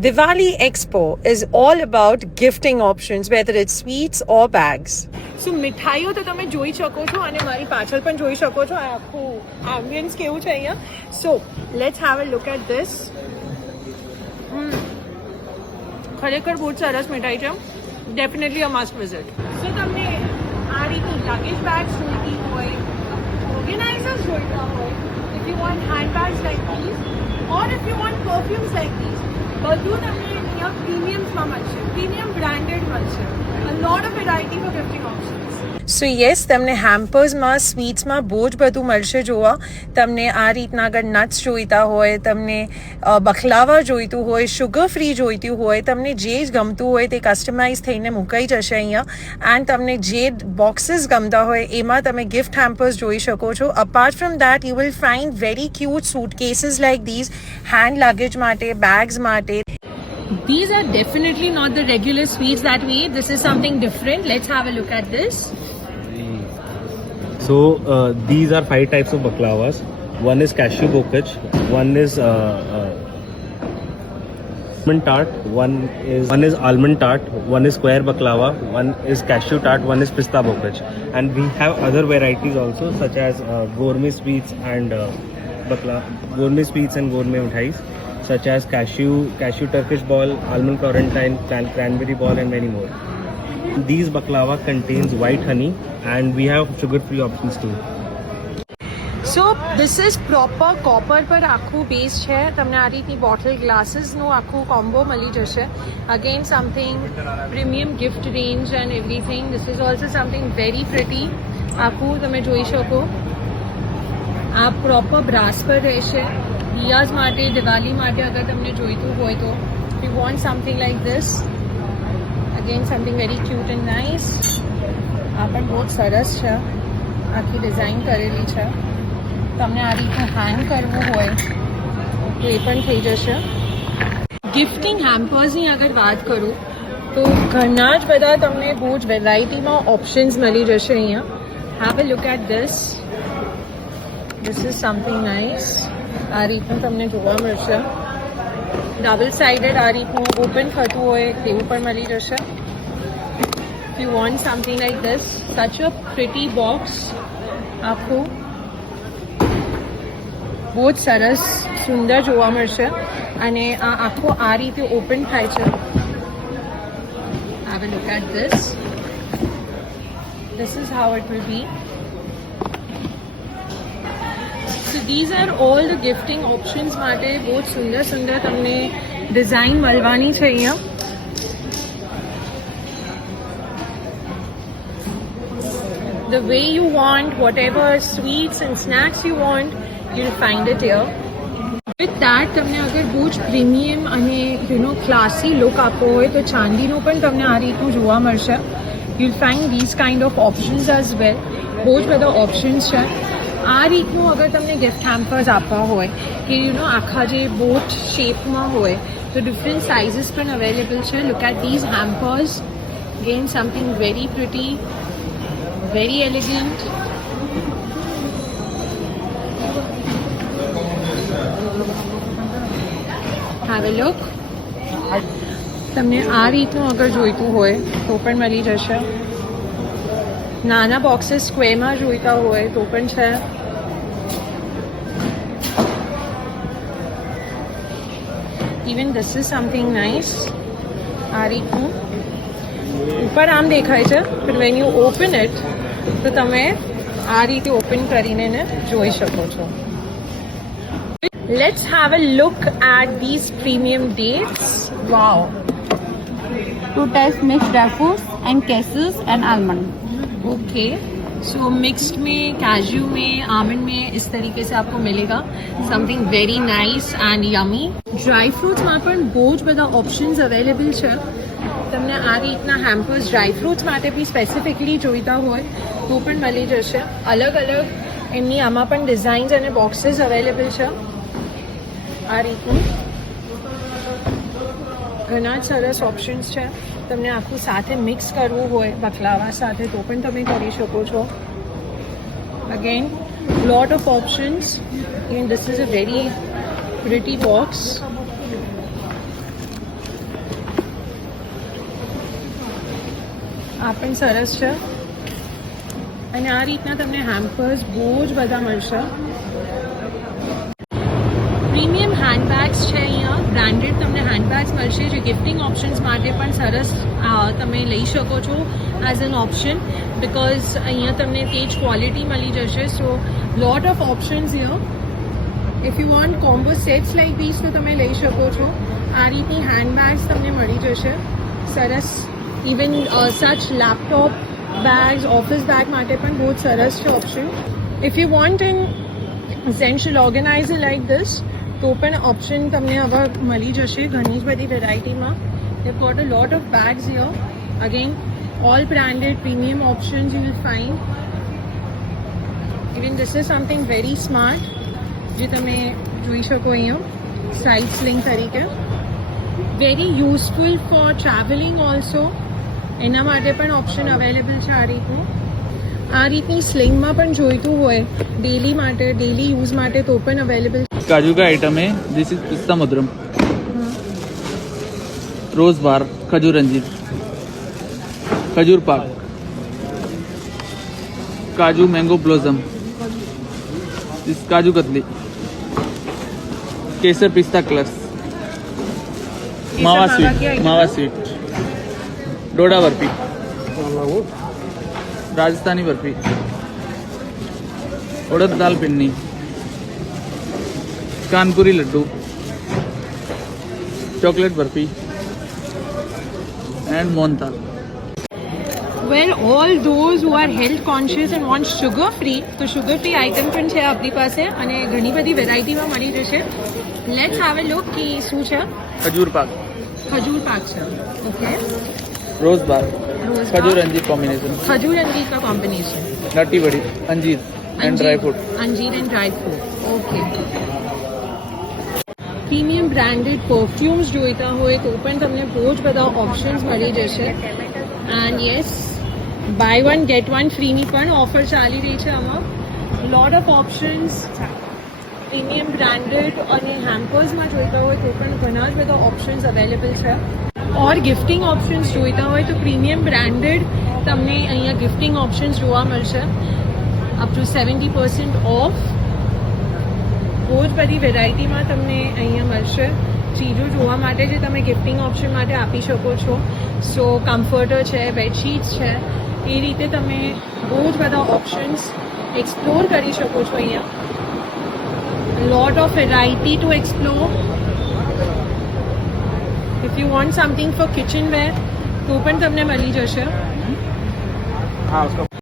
Diwali Expo is all about gifting options, whether it's sweets or bags. સો મીઠાઈઓ તો તમે જોઈ શકો છો અને મારી પાછળ પણ જોઈ શકો છો. આ આખું એમ્બિયન્સ કેવું છે અહીંયા. So let's have a look at this. ખરેખર બહુ જ સરસ મીઠાઈ છે. Definitely a must visit. સો તમને આ રીતની લગેજ બેગ્સ જોઈતી હોય, ઓર્ગેનાઇઝર્સ જોઈતા હોય, if you want hand bags like this or if you want perfumes like this, બધું તમને અહીંયા પ્રીમિયમ્સમાં મળશે, પ્રીમિયમ બ્રાન્ડેડ મળશે. A lot of variety for gifting options. So yes, તમને હેમ્પર્સમાં સ્વીટ્સમાં બહુ જ બધું મળશે જોવા. તમને આ રીતના અગર નટ્સ જોઈતા હોય, તમને બખલાવા જોઈતું હોય, શુગર ફ્રી જોઈતું હોય, તમને જે જ ગમતું હોય તે કસ્ટમાઇઝ થઈને મુકાઈ જશે અહીંયા. એન્ડ તમને જે બોક્સીસ ગમતા હોય એમાં તમે ગિફ્ટ હેમ્પર્સ જોઈ શકો છો. Apart from that you will find very cute suitcases like these, hand luggage માટે, બેગ્સ માટે. These are definitely not the regular sweets that we eat. This is something different. Let's have a look at this. So these are 5 types of baklavas. One is cashew bokach, one is almond tart, one is almond tart, one is square baklava, one is cashew tart, one is pista bokach. And we have other varieties also, such as gourmet sweets and gourmet sweets and gourmet mithais, such as cashew Turkish ball, almond quarantine, cranberry ball, and many more. These baklava contains white honey, and we have sugar-free options too. So this is proper copper પર આખું base છે. તમને આ રીતની bottle ગ્લાસીસનું આખું combo મળી જશે. Again something premium gift range and everything. This is also something very pretty. આખું તમે જોઈ શકો. આ પ્રોપર બ્રાસ પર રહેશે. દિયાઝ માટે, દિવાળી માટે અગર તમને જોઈતું હોય તો you want something like this. Again something very cute and nice. આ પણ બહુ જ સરસ છે. આખી ડિઝાઇન કરેલી છે. તમને આ રીતનું હેંગ કરવું હોય તો એ પણ થઈ જશે. ગિફ્ટિંગ હેમ્પર્સની અગર વાત કરું તો ઘણા જ બધા તમને બહુ જ વેરાયટીમાં ઓપ્શન્સ મળી જશે અહીંયા. Have a look at this. This is something nice. આ રીતનું તમને જોવા મળશે. ડબલ સાઇડેડ આ રીતનું ઓપન થતું હોય તેવું પણ મળી જશે. If you want something like this, such a pretty box. આખું બહુ જ સરસ સુંદર જોવા મળશે. અને આ આખો આ રીતે ઓપન થાય છે. Have a look at this. This is how it will be. So these are all the gifting options માટે બહુ જ સુંદર સુંદર તમને ડિઝાઇન મળવાની છે અહીંયા. The way you want, whatever sweets and snacks you want, you'll find it here. With that તમને અગર બહુ જ પ્રીમિયમ અને ક્લાસી લુક આપવો હોય તો ચાંદીનું પણ તમને આ રીતનું જોવા મળશે. you'll find these kind of options as well. બહુ જ બધા ઓપ્શન્સ છે. આ રીતનું અગર તમને ગિફ્ટ હેમ્પર્સ આપવા હોય કે આખા જે બોટ શેપમાં હોય તો ડિફરન્ટ સાઇઝીસ પણ અવેલેબલ છે. Look at these hampers. Again something very pretty, very elegant. Have a look. તમને આ રીતનું અગર જોઈતું હોય તો પણ મળી જશે. નાના બોક્સીસ સ્ક્વેરમાં જોઈતા હોય તો પણ છે. Even this is something nice. આ રીતનું ઉપર આમ દેખાય છે, પણ વેન યુ ઓપન ઇટ તો તમે આ રીતે ઓપન કરીને જોઈ શકો છો. Let's have a look at these premium dates. Wow. To test mixed dry fruits and cashews and almond. Okay. So mixed में, कैजू में, आमंड में इस तरीके से आपको मिलेगा. Something very nice and yummy. Dry ફ્રૂટ્સમાં પણ બહુ જ બધા ઓપ્શન્સ અવેલેબલ છે. તમને આ રીતના હેમ્પર્સ ડ્રાય ફ્રૂટ્સ માટે બી સ્પેસિફિકલી જોઈતા હોય તો પણ મળી જશે. અલગ અલગ એમની આમાં પણ ડિઝાઇન્સ અને બોક્સીસ અવેલેબલ છે. આ રીતનું ઘણા જ સરસ ઓપ્શન્સ છે. તમને આખું સાથે મિક્સ કરવું હોય બકલાવા સાથે તો પણ તમે કરી શકો છો. Again lot of options, and this is a very pretty box. આ પણ સરસ છે અને આ રીતના તમને હેમ્પર્સ બહુ જ બધા મળશે. પ્રીમિયમ હેન્ડબેગ્સ છે અહીંયા, બ્રાન્ડેડ તમને હેન્ડબેગ્સ મળશે જે ગિફ્ટિંગ ઓપ્શન્સ માટે પણ સરસ તમે લઈ શકો છો એઝ એન ઓપ્શન, બિકોઝ અહીંયા તમને તે જ ક્વોલિટી મળી જશે. So lot of options here. If you want combo sets like this તો તમે લઈ શકો છો. આ રીતની હેન્ડબેગ્સ તમને મળી જશે સરસ. ઇવન સચ લેપટોપ બેગ્સ, ઓફિસ બેગ માટે પણ બહુ જ સરસ છે option. If you want an essential organizer like this તો પણ ઓપ્શન તમને હવે મળી જશે ઘણી જ બધી વેરાયટીમાં. they've got a lot of bags here, again all branded premium options you will find. even this is something very smart જે તમે જોઈ શકો અહીંયા સાઇડ સ્લિંગ તરીકે. very useful for traveling also, એના માટે પણ ઓપ્શન અવેલેબલ છે આ રીતનું. આ રીતની સ્લિંગમાં પણ જોઈતું હોય ડેલી માટે, ડેલી યુઝ માટે તો પણ અવેલેબલ. काजू का आइटम है. दिस इज पिस्ता मधुरम, रोज बार, खजूर अंजीर, खजूर पाक, काजू mango blossom, this kaju katli, केसर पिस्ता क्लस, मावा स्वीट, डोडा बर्फी, राजस्थानी बर्फी, उड़द दाल pinni, Kanpuri laddoo, chocolate barfi and mohanthal. Well, all those who are health conscious and want sugar free, તો sugar free item પણ છે આપણી પાસે અને ઘણી બધી વેરાયટીમાં મળી જશે. લેટ્સ હેવ અ લુક કે શું છે. खजूर पाक, ખજૂર પાક છે. ઓકે, रोज बार, રોઝ खजूर अंजीर कॉम्बिनेशन, ખજૂર અંજીર का કોમ્બિનેશન, नट्टी बड़ी, अंजीर एंड ड्राई फ्रूट. અંજીર and dry fruit. Okay. Premium branded perfumes જોઈતા હોય તો પણ તમને બહુ જ બધા ઓપ્શન્સ મળી જશે. And yes, buy one get one ફ્રીની પણ ઓફર ચાલી રહી છે આમાં. Lot of options premium branded અને હેમ્પર્સમાં જોઈતા હોય તો પણ ઘણા જ બધા ઓપ્શન્સ અવેલેબલ છે. ઓર ગિફ્ટિંગ ઓપ્શન્સ જોઈતા હોય તો પ્રીમિયમ બ્રાન્ડેડ તમને અહીંયા ગિફ્ટિંગ ઓપ્શન્સ જોવા મળશે અપ ટુ 70% ઓફ. બહુ જ બધી વેરાયટીમાં તમને અહીંયા મળશે ચીજો જોવા માટે જે તમે ગિફ્ટિંગ ઓપ્શન માટે આપી શકો છો. સો કમ્ફર્ટર છે, બેડશીટ્સ છે, એ રીતે તમે બહુ જ બધા ઓપ્શન્સ એક્સપ્લોર કરી શકો છો અહીંયા. Lot of variety to explore. If you want something for kitchenware તો પણ તમને મળી જશે.